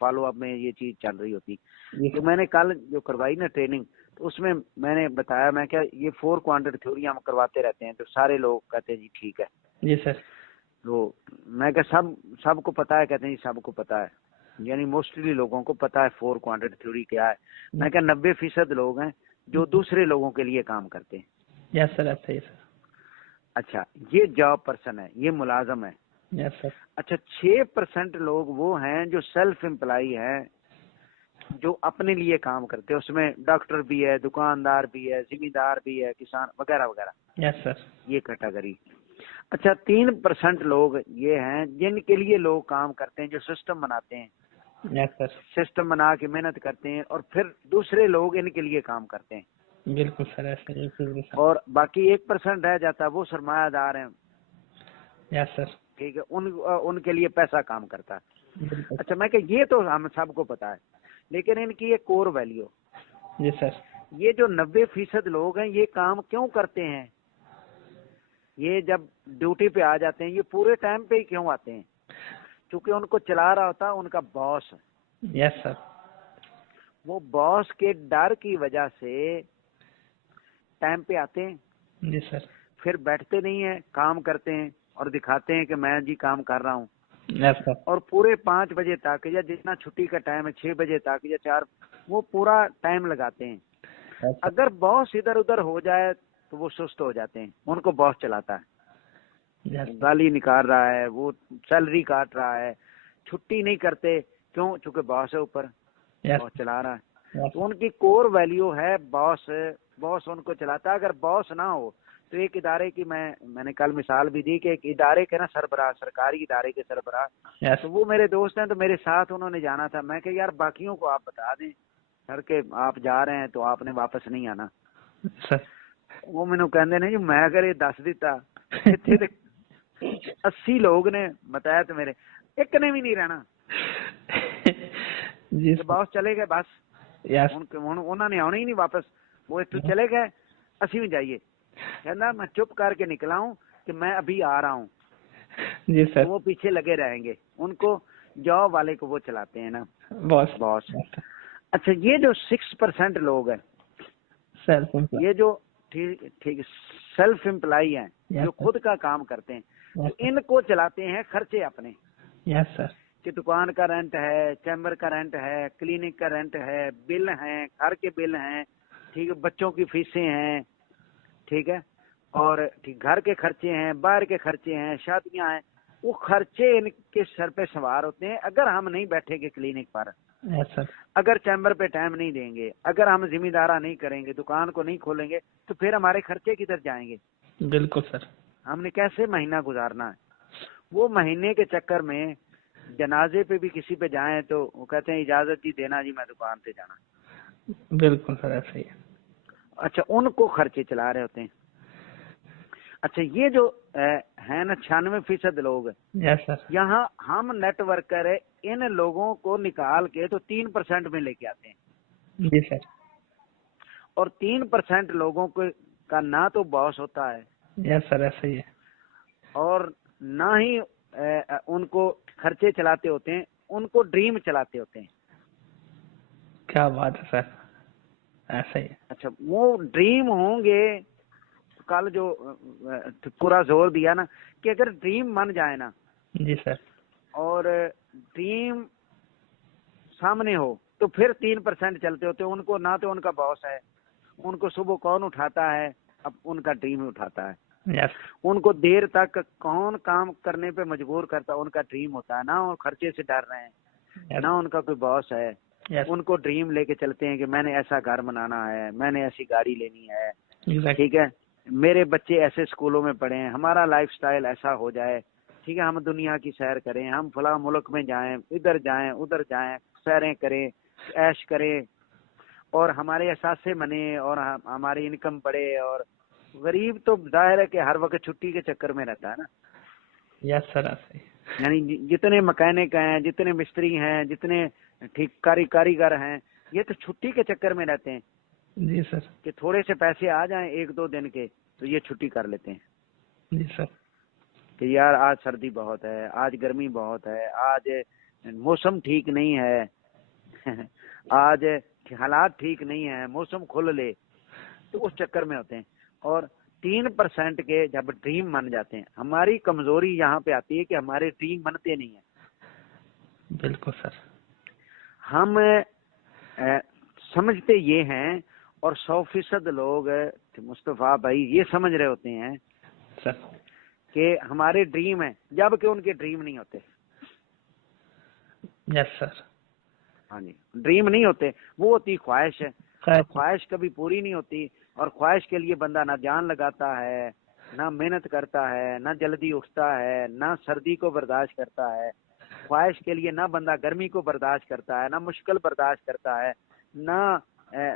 Follow up में ये चीज चल रही होती। तो मैंने कल जो करवाई ना ट्रेनिंग, तो उसमें मैंने बताया, मैं क्या ये 4 क्वांटिटी थ्योरी हम करवाते रहते हैं, तो सारे लोग कहते हैं जी ठीक है जी सर। तो मैं क्या सबको पता है, कहते हैं जी सबको पता है, यानी मोस्टली लोगों को पता है 4 क्वांटिटी थ्योरी क्या है। मैं क्या 90% लोग हैं जो दूसरे लोगों के लिए काम करते हैं। यस सर, अच्छा सर। अच्छा, ये जॉब पर्सन है, ये मुलाजम है। Yes sir. अच्छा, 6% लोग वो हैं जो सेल्फ एम्प्लॉय हैं, जो अपने लिए काम करते हैं। उसमें डॉक्टर भी है, दुकानदार भी है, जिम्मेदार भी है, किसान वगैरह वगैरह। Yes sir. ये कैटेगरी। अच्छा, 3% लोग ये हैं जिनके लिए लोग काम करते हैं, जो सिस्टम बनाते हैं। Yes sir. सिस्टम बना के मेहनत करते हैं और फिर दूसरे लोग इनके लिए काम करते हैं। बिल्कुल सर, ऐसा ही। और बाकी 1% रह जाता है, वो सरमायादार हैं। Yes sir. ठीक है, उनके लिए पैसा काम करता है। बिल्कुल। अच्छा, मैं कह ये तो हम सबको पता है, लेकिन इनकी एक कोर वैल्यू, जी सर। ये जो 90% लोग हैं ये काम क्यों करते हैं, ये जब ड्यूटी पे आ जाते हैं ये पूरे टाइम पे ही क्यों आते हैं? क्योंकि उनको चला रहा होता है उनका बॉस। Yes sir. वो बॉस के डर की वजह से टाइम पे आते हैं, जी सर। फिर बैठते नहीं है, काम करते हैं और दिखाते हैं कि मैं जी काम कर रहा हूँ। Yes sir. और पूरे 5 बजे तक या जितना छुट्टी का टाइम है 6 बजे तक या 4, वो पूरा टाइम लगाते हैं। अगर बॉस इधर उधर हो जाए तो वो सुस्त हो जाते हैं, उनको बॉस चलाता है, गाली निकाल रहा है, वो सैलरी काट रहा है, छुट्टी नहीं करते, क्यों? चूंकि बॉस है ऊपर, बॉस चला रहा है। तो उनकी कोर वैल्यू है बॉस, बॉस उनको चलाता है। अगर बॉस ना हो तो एक इदारे की मैंने कल मिसाल भी दी कि एक इदारे के ना सरबराह, सरकारी इदारे के सरबराह, तो वो मेरे दोस्त हैं, तो मेरे साथ उन्होंने जाना था। मैं कहा यार बाकियों को आप बता दें सर के आप जा रहे हैं तो आपने वापस नहीं आना सर। वो मैंने कहते नहीं जी, मैं अगर ये दस दिता इतने 80 लोग ने बताया तो मेरे एक ने भी नहीं रहना जी तो बॉस चले गए बस। उन्होंने आना ही नहीं वापस, वो इतने चले गए, असी भी जाइए। कहना मैं चुप करके निकला हूँ कि मैं अभी आ रहा हूँ। जी सर। तो वो पीछे लगे रहेंगे, उनको जॉब वाले को वो चलाते हैं ना बॉस। अच्छा, ये जो 6% लोग हैं, ये जो ठीक सेल्फ एम्प्लॉय हैं, जो खुद का काम करते हैं, तो इनको चलाते हैं खर्चे अपने। Yes sir. कि दुकान का रेंट है, चैम्बर का रेंट है, क्लिनिक का रेंट है, बिल हैं, घर के बिल हैं, ठीक है, बच्चों की फीसें हैं, ठीक है, और ठीक घर के खर्चे हैं, बाहर के खर्चे हैं, शादियां हैं, वो खर्चे इनके सर पे सवार होते हैं। अगर हम नहीं बैठेंगे क्लिनिक पर, सर। अगर चैम्बर पे टाइम नहीं देंगे, अगर हम जिम्मेदारा नहीं करेंगे, दुकान को नहीं खोलेंगे, तो फिर हमारे खर्चे किधर जाएंगे? बिल्कुल सर। हमने कैसे महीना गुजारना है? वो महीने के चक्कर में जनाजे पे भी किसी पे जाएं तो वो कहते हैं इजाजत जी देना जी, मैं दुकान पे जाना। बिल्कुल सर, ऐसा ही है। अच्छा, उनको खर्चे चला रहे होते हैं। अच्छा, ये जो है ना 96% लोग, यस सर, यहाँ हम नेटवर्कर है, इन लोगों को निकाल के तो 3% में लेके आते हैं। जी सर। और 3% लोगों को का ना तो बॉस होता है, यस सर, ऐसा ही है, और ना ही उनको खर्चे चलाते होते हैं, उनको ड्रीम चलाते होते हैं। क्या बात है सर, ऐसा ही है। अच्छा, वो ड्रीम होंगे, कल जो पूरा जोर दिया ना कि अगर ड्रीम बन जाए ना, जी सर, और ड्रीम सामने हो, तो फिर 3% चलते होते हैं। उनको ना तो उनका बॉस है, उनको सुबह कौन उठाता है, अब उनका ड्रीम उठाता है। यस। उनको देर तक कौन काम करने पे मजबूर करता है, उनका ड्रीम होता है। ना वो खर्चे से डर रहे हैं, ना उनका कोई बॉस है। उनको ड्रीम लेके चलते हैं कि मैंने ऐसा घर बनाना है, मैंने ऐसी गाड़ी लेनी है, ठीक है, मेरे बच्चे ऐसे स्कूलों में पढ़े हैं, हमारा लाइफस्टाइल ऐसा हो जाए, ठीक है, हम दुनिया की सैर करें, हम फला मुल्क में जाएं, इधर जाएं, उधर जाएं, सैरें करें, ऐश करें, और हमारे एहसासे बने, और हमारी इनकम बढ़े। और गरीब तो जाहिर है कि हर वक्त छुट्टी के चक्कर में रहता है ना। यस सर, ऐसे ही। यानी जितने मैकेनिक हैं, जितने मिस्त्री हैं, जितने ठीक कारीगर हैं, ये तो छुट्टी के चक्कर में रहते हैं। जी सर। कि थोड़े से पैसे आ जाएं 1-2 दिन के, तो ये छुट्टी कर लेते हैं। जी सर। कि यार आज सर्दी बहुत है, आज गर्मी बहुत है, आज मौसम ठीक नहीं है आज हालात ठीक नहीं है, मौसम खुल ले, तो उस चक्कर में होते हैं। और 3% के जब ड्रीम बन जाते हैं, हमारी कमजोरी यहाँ पे आती है कि हमारे ड्रीम बनते नहीं है। बिल्कुल सर। हम समझते ये हैं, और 100% लोग मुस्तफा भाई ये समझ रहे होते हैं सर कि हमारे ड्रीम है, जबकि उनके ड्रीम नहीं होते। Yes sir. हाँ जी, ड्रीम नहीं होते, वो होती ख्वाहिश है। खैर, ख्वाहिश कभी पूरी नहीं होती, और ख्वाहिश के लिए बंदा ना जान लगाता है, ना मेहनत करता है, ना जल्दी उठता है, ना सर्दी को बर्दाश्त करता है। ख्वाहिश के लिए ना बंदा गर्मी को बर्दाश्त करता है, ना मुश्किल बर्दाश्त करता है, ना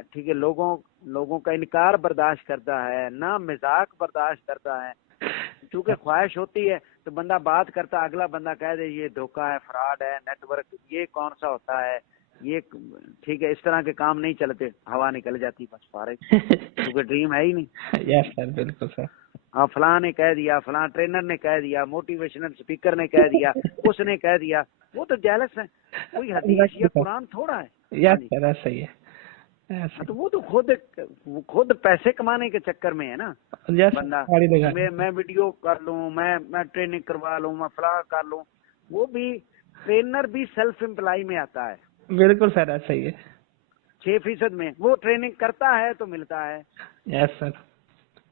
ठीक है लोगों का इनकार बर्दाश्त करता है, ना मजाक बर्दाश्त करता है। क्योंकि ख्वाहिश होती है तो बंदा बात करता, अगला बंदा कह दे ये धोखा है, फ्रॉड है, नेटवर्क, ये कौन सा होता है, ये ठीक है, इस तरह के काम नहीं चलते, हवा निकल जाती बस फारिग, क्योंकि ड्रीम है ही नहीं। यस सर, बिल्कुल सर। हाँ, फलां ने कह दिया, फलां ट्रेनर ने कह दिया, मोटिवेशनल स्पीकर ने कह दिया, उसने कह दिया, वो तो जेलस है, कोई हदीस या कुरान थोड़ा है। यस सर, ऐसा ही है। तो वो तो खुद पैसे कमाने के चक्कर में है ना बंदा। मैं वीडियो कर लूं, मैं ट्रेनिंग करवा लूं, मैं फलां कर लूं, वो भी ट्रेनर भी सेल्फ एम्प्लॉय में आता है। बिल्कुल सर, ऐसा ही है। 6% में वो ट्रेनिंग करता है तो मिलता है। Yes sir.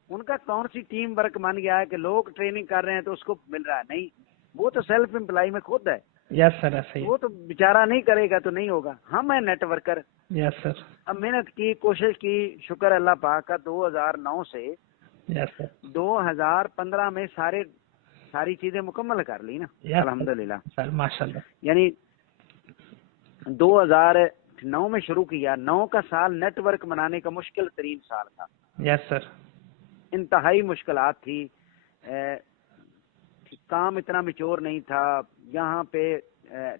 उनका कौन सी टीम वर्क मान गया है कि लोग ट्रेनिंग कर रहे हैं तो उसको मिल रहा है? नहीं, वो तो सेल्फ एम्प्लॉय में खुद है। यस सर, ऐसा ही। वो तो बेचारा नहीं करेगा तो नहीं होगा। हम है नेटवर्कर। Yes sir. अब मेहनत की, कोशिश की, शुक्र अल्लाह पाक का, 2009 से यस सर 2015 में सारी चीजें मुकम्मल कर ली ना, अल्हम्दुलिल्लाह सर, माशाल्लाह। यानी 2009 में शुरू किया, 9 का साल नेटवर्क बनाने का मुश्किल तरीन साल था। Yes sir. इंतहाई मुश्किलात थी, काम इतना मिच्योर नहीं था, यहाँ पे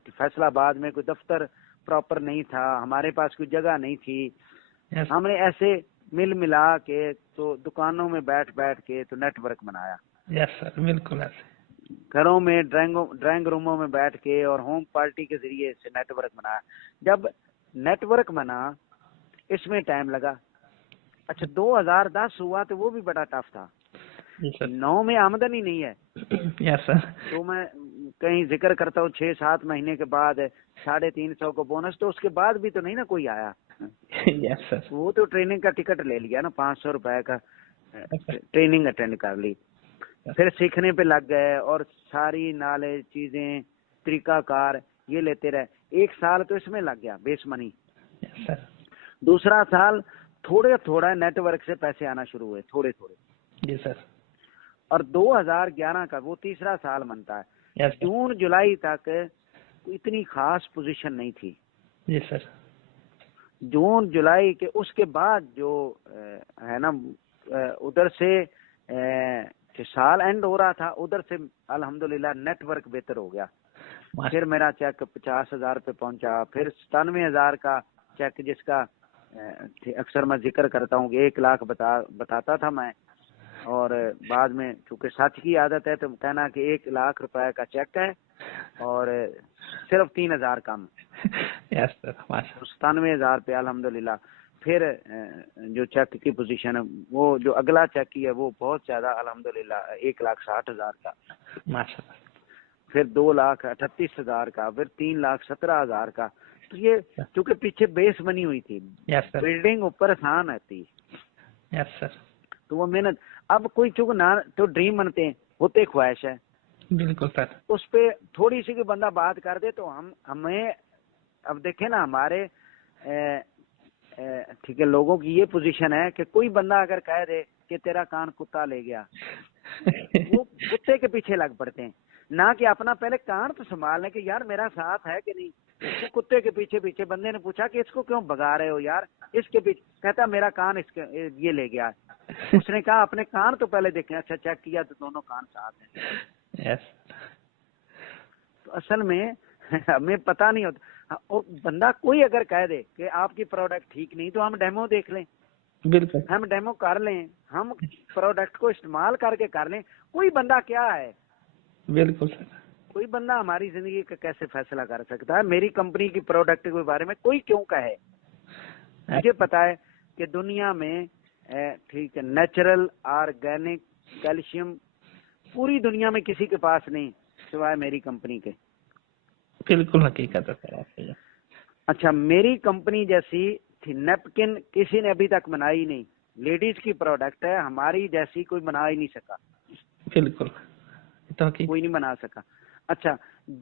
फैसलाबाद में कोई दफ्तर प्रॉपर नहीं था, हमारे पास कोई जगह नहीं थी। यस हमने ऐसे मिल मिला के तो दुकानों में बैठ के तो नेटवर्क बनाया। यस सर, बिल्कुल ऐसे। घरों में ड्राइंग रूमों में बैठ के और होम पार्टी के जरिए से नेटवर्क बनाया। जब नेटवर्क बना इसमें टाइम लगा। अच्छा, 2010 हुआ तो वो भी बड़ा टफ था। 9 में आमदनी नहीं है। Yes sir. तो मैं कहीं जिक्र करता हूँ 6-7 महीने के बाद 350 को बोनस, तो उसके बाद भी तो नहीं ना कोई आया। Yes sir. वो तो ट्रेनिंग का टिकट ले लिया ना, 500 रुपए का ट्रेनिंग अटेंड कर ली, फिर सीखने पे लग गए और सारी नॉलेज चीजें तरीकाकार ये लेते रहे। 1 साल तो इसमें लग गया बेस मनी। Yes sir. दूसरा साल थोड़ा नेटवर्क से पैसे आना शुरू हुए, थोड़े। जी सर। और 2011 का वो तीसरा साल बनता है। Yes sir. जून जुलाई तक इतनी खास पोजीशन नहीं थी। जी सर। जून जुलाई के उसके बाद जो है ना, उधर से साल एंड हो रहा था, उधर से अल्हम्दुलिल्लाह नेटवर्क बेहतर हो गया। फिर मेरा चेक 50,000 पे पहुंचा, फिर 97,000 का चेक, जिसका अक्सर मैं जिक्र करता हूँ कि 1 लाख बताता था मैं, और बाद में चूंकि सच की आदत है तो कहना कि 1 लाख रुपए का चेक है और सिर्फ 3,000 कम। यस सर, 97,000 पे अल्हम्दुलिल्लाह। फिर जो चेक की पोजीशन है, वो जो अगला चेक की है वो बहुत ज्यादा अल्हम्दुलिल्लाह 1,60,000 का, माशाल्लाह। फिर 2,38,000 का, फिर 3,17,000 का। तो ये चूंकि पीछे बेस बनी हुई थी, बिल्डिंग ऊपर आसान आती। Yes sir. तो वो मेहनत, अब कोई चूंकि ना तो ड्रीम बनते हैं, होते ख्वाहिश है। बिल्कुल सर। उस पे थोड़ी सी भी बंदा बात कर दे तो हमें अब देखे ना, हमारे ठीक है, लोगों की ये पोजीशन है कि कोई बंदा अगर कह दे कि तेरा कान कुत्ता ले गया वो कुत्ते के पीछे लग पड़ते हैं, ना कि अपना पहले कान तो संभाल लें कि यार मेरा साथ है कि नहीं। वो कुत्ते के पीछे बंदे ने पूछा कि इसको क्यों भगा रहे हो यार, इसके पीछे, कहता मेरा कान इसके ये ले गया। उसने कहा अपने कान तो पहले देखें। अच्छा, चेक किया तो दोनों कान साथ हैं। यस। तो असल में हमें पता नहीं होता। और बंदा कोई अगर कह दे कि आपकी प्रोडक्ट ठीक नहीं, तो हम डेमो देख लें। बिल्कुल, हम डेमो कर लें, हम प्रोडक्ट को इस्तेमाल करके कर लें। कोई बंदा क्या है, बिल्कुल सर, कोई बंदा हमारी जिंदगी का कैसे फैसला कर सकता है? मेरी कंपनी की प्रोडक्ट के बारे में कोई क्यों कहे? मुझे पता है कि दुनिया में ठीक है, नेचुरल ऑर्गेनिक कैल्शियम पूरी दुनिया में किसी के पास नहीं सिवाय मेरी कंपनी के। बिल्कुल हकीकत है सर, आपकी ये। अच्छा, मेरी कंपनी जैसी थी नैपकिन किसी ने अभी तक बनाई नहीं। लेडीज की प्रोडक्ट है, हमारी जैसी कोई बना ही नहीं सका। बिल्कुल, ये तो कोई नहीं बना सका। अच्छा,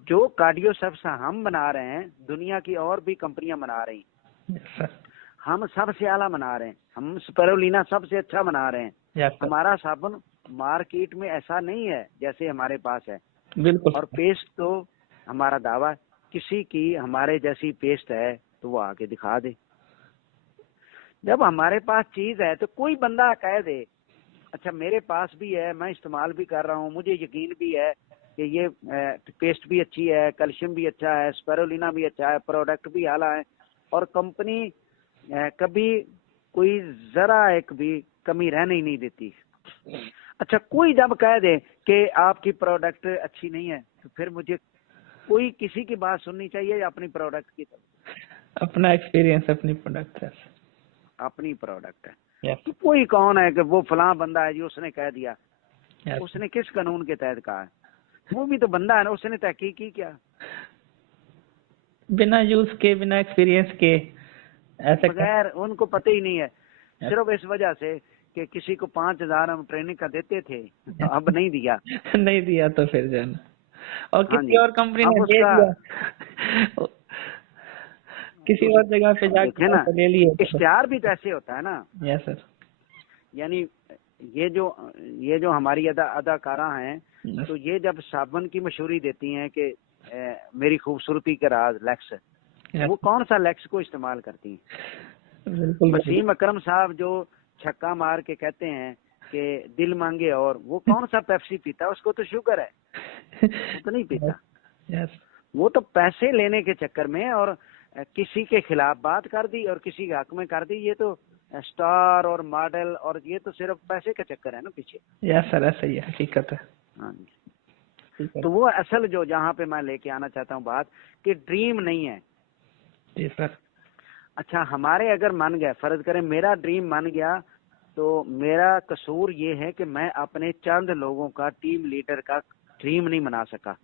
जो कार्डियोसेप्स हम बना रहे हैं, दुनिया की और भी कंपनियां बना रही हैं। यस सर, हम सबसे आला बना रहे हैं, हम स्पिरुलिना सबसे अच्छा बना रहे हैं। यस सर, हमारा साबुन मार्केट में ऐसा नहीं है जैसे हमारे पास है। बिल्कुल। और पेस्ट तो हमारा दावा है, किसी की हमारे जैसी पेस्ट है तो वो आके दिखा दे। जब हमारे पास चीज है तो कोई बंदा कह दे अच्छा मेरे पास भी है, मैं इस्तेमाल भी कर रहा हूँ, मुझे यकीन भी है कि ये पेस्ट भी अच्छी है, कैल्शियम भी अच्छा है, स्पिरुलिना भी अच्छा है, प्रोडक्ट भी आला है, और कंपनी कभी कोई जरा एक भी कमी रहने ही नहीं देती। अच्छा, कोई जब कह दे कि आपकी प्रोडक्ट अच्छी नहीं है तो फिर मुझे कोई किसी की बात सुननी चाहिए या अपनी प्रोडक्ट की? अपना एक्सपीरियंस, अपनी प्रोडक्ट है। अपनी प्रोडक्ट है। यस तो कोई कौन है कि वो फलां बंदा है जी उसने कह दिया? यस, उसने किस कानून के तहत कहा है? वो भी तो बंदा है ना, उसने तहकीक की क्या? बिना यूज के, बिना एक्सपीरियंस के ऐसे बगैर उनको पता ही नहीं है, Yes. सिर्फ इस वजह से कि किसी को 5,000 हम ट्रेनिंग का देते थे, अब नहीं दिया। नहीं दिया तो फिर जो है ना, और हाँ किसी जी, और कंपनी अब ने दे उसका दिया किसी और जगह पे देखे ना, जाके ले लिए तो। इश्तिहार भी तो ऐसे होता है ना। यस सर, यानी ये जो हमारी अदाकारा हैं, तो ये जब साबुन की मशहूरी देती हैं कि मेरी खूबसूरती के राज लैक्स, वो कौन सा लैक्स को इस्तेमाल करती हैं? बिल्कुल। वसीम अकरम साहब जो छक्का मार के कहते हैं कि दिल मांगे, और वो कौन सा पेप्सी पीता है? उसको तो शुगर है, वो तो नहीं पीता। यस, वो तो पैसे लेने के चक्कर में और किसी के खिलाफ बात कर दी और किसी के हक में कर दी। ये तो स्टार और मॉडल, और ये तो सिर्फ पैसे का चक्कर है ना पीछे। यस सर, ऐसा ही है, हकीकत है। हाँ जी। तो वो असल जो जहाँ पे मैं लेके आना चाहता हूँ बात, कि ड्रीम नहीं है। जी सर। अच्छा, हमारे अगर मन गया, फर्ज करें मेरा ड्रीम मन गया, तो मेरा कसूर ये है कि मैं अपने चंद लोगों का, टीम लीडर का ड्रीम नहीं बना सका।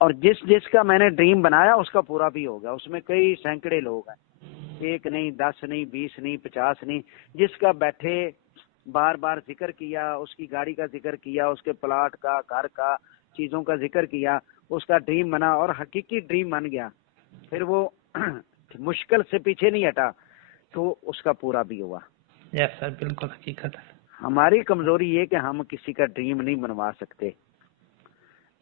और जिसका मैंने ड्रीम बनाया उसका पूरा भी हो गया। उसमें कई सैकड़े लोग हैं, 1 नहीं, 10 नहीं, 20 नहीं, 50 नहीं, जिसका बैठे बार बार जिक्र किया, उसकी गाड़ी का जिक्र किया, उसके प्लाट का, घर का, चीजों का जिक्र किया, उसका ड्रीम बना और हकीकी ड्रीम बन गया। फिर वो मुश्किल से पीछे नहीं हटा तो उसका पूरा भी हुआ। यस सर, बिल्कुल हकीकत है। हमारी कमजोरी ये कि हम किसी का ड्रीम नहीं बनवा सकते।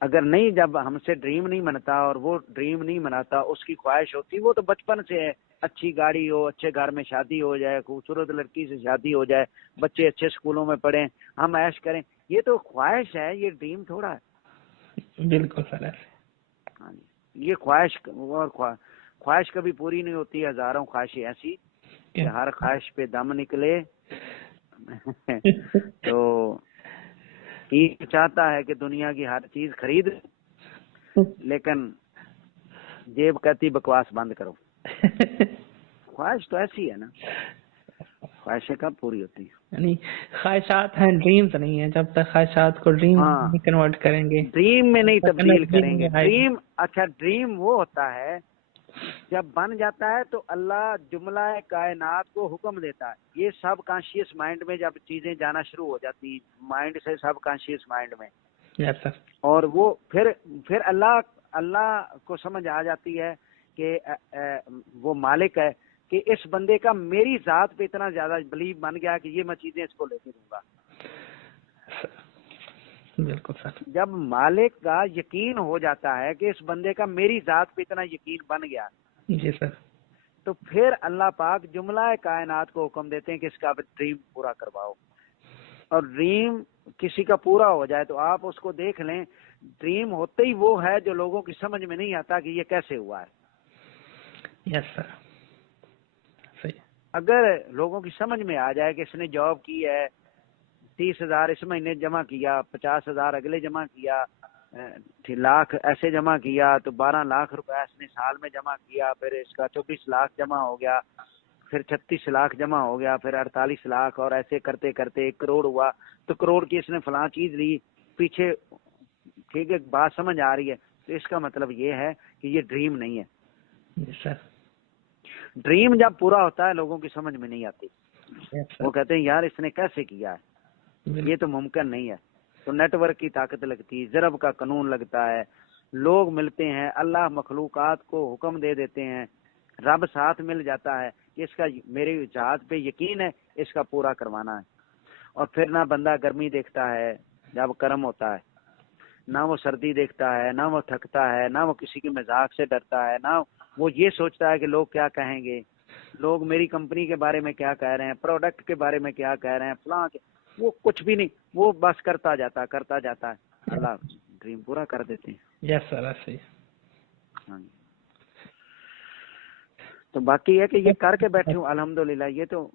अगर नहीं, जब हमसे ड्रीम नहीं बनता और वो ड्रीम नहीं मनाता, उसकी ख्वाहिश होती, वो तो बचपन से है, अच्छी गाड़ी हो, अच्छे घर में शादी हो जाए, खूबसूरत लड़की से शादी हो जाए, बच्चे अच्छे स्कूलों में पढ़ें, हम ऐश करें, ये तो ख्वाहिश है, ये ड्रीम थोड़ा है। बिल्कुल सर, ऐसे। हाँ जी, ये ख्वाहिश, और ख्वाहिश कभी पूरी नहीं होती। हजारों ख्वाहिशें ऐसी कि हर ख्वाहिश पे दम निकले। तो ये चाहता है कि दुनिया की हर चीज खरीद, लेकिन जेब कहती बकवास बंद करो। ख्वाहिश तो ऐसी है ना, ख्वाहिशें कब पूरी होती है? यानी ख्वाहिशात हैं, ड्रीम्स नहीं है। जब तक ख्वाहिशात को ड्रीम में कन्वर्ट करेंगे, ड्रीम में नहीं तब्दील करेंगे। ड्रीम, ड्रीम, अच्छा ड्रीम वो होता है जब बन जाता है तो अल्लाह जुमला कायनात को हुक्म देता है। ये सब कॉन्शियस माइंड में जब चीजें जाना शुरू हो जाती, माइंड से सब कॉन्शियस माइंड में, यस सर, और वो फिर अल्लाह को समझ आ जाती है कि वो मालिक है, कि इस बंदे का मेरी जात पे इतना ज्यादा बिलीव बन गया कि ये मैं चीजें इसको लेके दूंगा। बिल्कुल सर। जब मालिक का यकीन हो जाता है कि इस बंदे का मेरी जात पे इतना यकीन बन गया, जी सर, तो फिर अल्लाह पाक जुमला कायनात को हुक्म देते हैं कि इसका ड्रीम पूरा करवाओ। और ड्रीम किसी का पूरा हो जाए तो आप उसको देख लें, ड्रीम होते ही वो है जो लोगों की समझ में नहीं आता कि ये कैसे हुआ है। यस सर, सही। अगर लोगों की समझ में आ जाए कि इसने जॉब की है, 30,000 इस महीने जमा किया, 50,000 अगले जमा किया, लाख ऐसे जमा किया तो 12 लाख रुपए इसने साल में जमा किया, फिर इसका 24 लाख जमा हो गया, फिर 36 लाख जमा हो गया, फिर 48 लाख, और ऐसे करते करते 1 करोड़ हुआ, तो करोड़ की इसने फलां चीज ली पीछे। ठीक है, बात समझ आ रही है? तो इसका मतलब ये है कि ये ड्रीम नहीं है। सर ड्रीम जब पूरा होता है लोगों की समझ में नहीं आती, सर वो कहते हैं यार इसने कैसे किया है, ये तो मुमकिन नहीं है। तो नेटवर्क की ताकत लगती है, ज़रब का कानून लगता है, लोग मिलते हैं, अल्लाह मखलूकात को हुक्म दे देते हैं, रब साथ मिल जाता है, इसका मेरे जहाज पे यकीन है, इसका पूरा करवाना है। और फिर ना बंदा गर्मी देखता है जब कर्म होता है, ना वो सर्दी देखता है, ना वो थकता है, ना वो किसी के मजाक से डरता है, ना वो ये सोचता है कि लोग क्या कहेंगे, लोग मेरी कंपनी के बारे में क्या कह रहे हैं, प्रोडक्ट के बारे में क्या कह रहे हैं, फलां के, वो कुछ भी नहीं, वो बस करता जाता है। अल्लाह ड्रीम पूरा कर देते हैं। यस सर, ऐसे ही। हाँ, तो बाकी है कि ये करके बैठे हूँ अल्हम्दुलिल्लाह। ये तो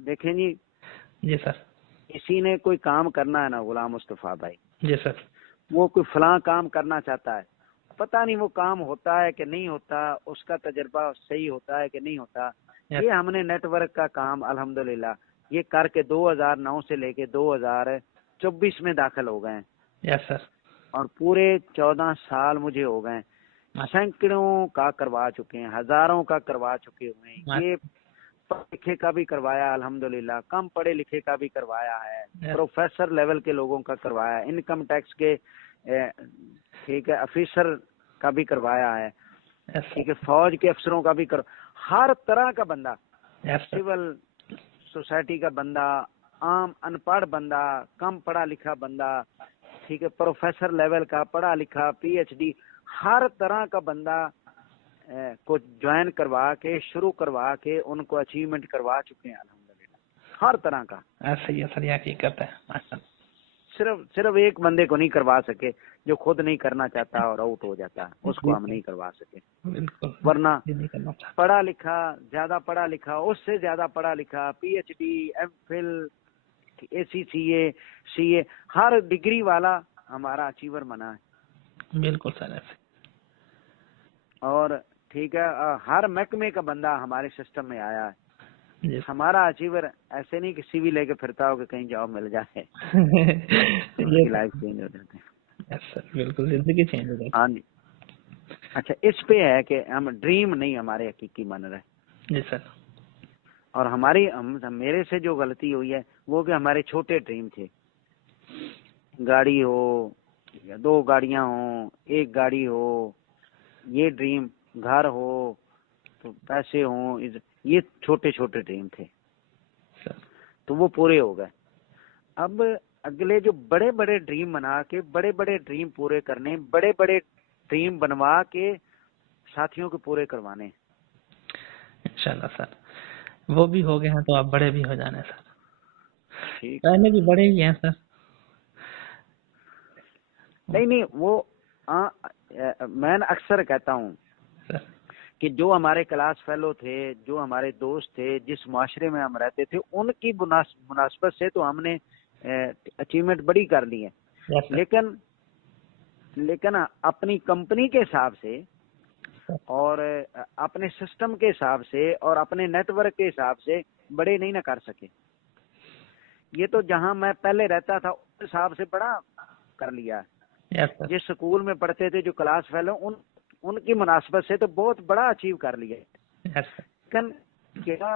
देखें जी सर, इसी ने कोई काम करना है ना गुलाम मुस्तफा भाई, जी सर, वो कोई फलां काम करना चाहता है, पता नहीं वो काम होता है कि नहीं होता, उसका तजर्बा सही होता है कि नहीं होता। ये हमने नेटवर्क का काम अल्हम्दुलिल्लाह ये करके 2009 से लेके 2024 में दाखिल हो गए हैं। यस सर, और पूरे 14 साल मुझे हो गए, सैकड़ों का करवा चुके हैं, हजारों का करवा चुके हुए हैं। ये पढ़े लिखे का भी करवाया अल्हम्दुलिल्लाह, कम पढ़े लिखे का भी करवाया है, प्रोफेसर लेवल के लोगों का करवाया, इनकम टैक्स के ठीक है ऑफिसर का भी करवाया है, ठीक है फौज के अफसरों का भी हर तरह का बंदा, सिविल सोसाइटी का बंदा, आम अनपढ़ बंदा, कम पढ़ा लिखा बंदा, ठीक है प्रोफेसर लेवल का, पढ़ा लिखा, पीएचडी, हर तरह का बंदा को ज्वाइन करवा के, शुरू करवा के, उनको अचीवमेंट करवा चुके हैं अल्हम्दुलिल्लाह, हर तरह का। ऐसे ही सर, हकीकत है। सिर्फ एक बंदे को नहीं करवा सके जो खुद नहीं करना चाहता और आउट हो जाता है, उसको हम नहीं करवा सके। बिल्कुल, वरना पढ़ा लिखा, ज्यादा पढ़ा लिखा, उससे ज्यादा पढ़ा लिखा, पीएचडी, एमफिल, एसीसीए, सीए, हर डिग्री वाला हमारा अचीवर बना है। बिल्कुल सर, ऐसे। और ठीक है हर महकमे का बंदा हमारे सिस्टम में आया है। हमारा अचीवर ऐसे नहीं कि सीवी लेके फिरता हो कि कहीं जॉब मिल जाए उसकी लाइफ चेंज हो जाती है। यस सर, बिल्कुल जिंदगी चेंज हो जाती है। हाँ जी। अच्छा, इस पे है कि हम ड्रीम नहीं हमारे हकीकी मन रहे। जी सर। और मेरे से जो गलती हुई है वो कि हमारे छोटे ड्रीम थे, गाड़ी हो या 2 गाड़ियां हो, 1 गाड़ी हो, ये ड्रीम, घर हो तो पैसे हो, ये छोटे छोटे ड्रीम थे तो वो पूरे हो गए। अब अगले जो बड़े बड़े ड्रीम बना के, बड़े बड़े ड्रीम पूरे करने, बड़े बड़े ड्रीम बनवा के साथियों को पूरे करवाने इंशाल्लाह सर। वो भी हो गए हैं तो आप बड़े भी हो जाने सर। ठीक, पहले भी बड़े ही हैं सर। नहीं वो मैं अक्सर कहता हूँ कि जो हमारे क्लास फेलो थे, जो हमारे दोस्त थे, जिस माशरे में हम रहते थे, उनकी मुनासबत से तो हमने अचीवमेंट बड़ी कर ली है, लेकिन अपनी कंपनी के हिसाब से और अपने सिस्टम के हिसाब से और अपने नेटवर्क के हिसाब से बड़े नहीं ना कर सके। ये तो जहां मैं पहले रहता था उस हिसाब से बड़ा कर लिया। जिस स्कूल में पढ़ते थे जो क्लास फेलो, उनकी मुनासबत से तो बहुत बड़ा अचीव कर लिया। लेकिन क्या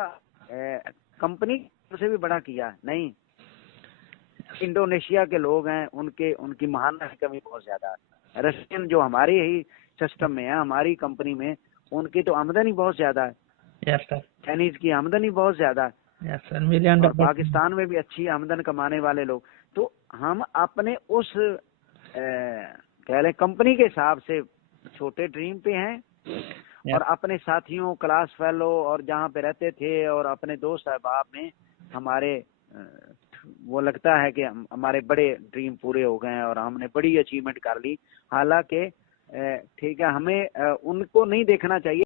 कंपनी से भी बड़ा किया नहीं। इंडोनेशिया के लोग हैं, उनकी महानता की कमी बहुत ज्यादा है। रशियन जो हमारे ही सिस्टम में है, हमारी कंपनी में, उनकी तो आमदनी बहुत ज्यादा है। चाइनीज की आमदनी बहुत ज्यादा है। और पाकिस्तान में भी अच्छी आमदन कमाने वाले लोग। तो हम अपने उस कह लें कंपनी के हिसाब से छोटे ड्रीम पे हैं और अपने साथियों, क्लास फेलो और जहाँ पे रहते थे और अपने दोस्त अहबाब में हमारे वो लगता है कि हमारे बड़े ड्रीम पूरे हो गए हैं और हमने बड़ी अचीवमेंट कर ली। हालांकि ठीक है, हमें उनको नहीं देखना चाहिए।